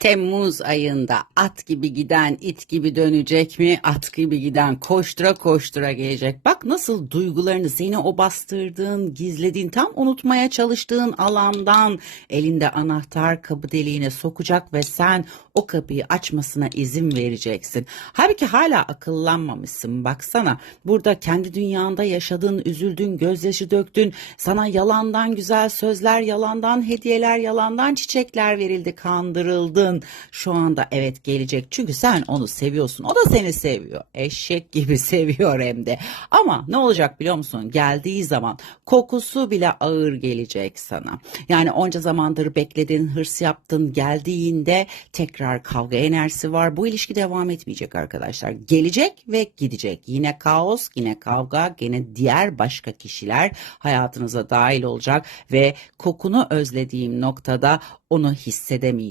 Temmuz ayında at gibi giden it gibi dönecek mi? At gibi giden koştura koştura gelecek. Bak nasıl duygularını seni o bastırdığın, gizlediğin, tam unutmaya çalıştığın alandan elinde anahtar kapı deliğine sokacak ve sen o kapıyı açmasına izin vereceksin. Halbuki hala akıllanmamışsın. Baksana burada kendi dünyanda yaşadın, üzüldün, gözyaşı döktün. Sana yalandan güzel sözler, yalandan hediyeler, yalandan çiçekler verildi, kandırıldın. Şu anda evet gelecek çünkü sen onu seviyorsun. O da seni seviyor. Eşek gibi seviyor hem de. Ama ne olacak biliyor musun? Geldiği zaman kokusu bile ağır gelecek sana. Yani onca zamandır bekledin, hırs yaptın. Geldiğinde tekrar kavga enerjisi var. Bu ilişki devam etmeyecek arkadaşlar. Gelecek ve gidecek. Yine kaos, yine kavga, yine diğer başka kişiler hayatınıza dahil olacak ve kokunu özlediğim noktada onu hissedemeyecek.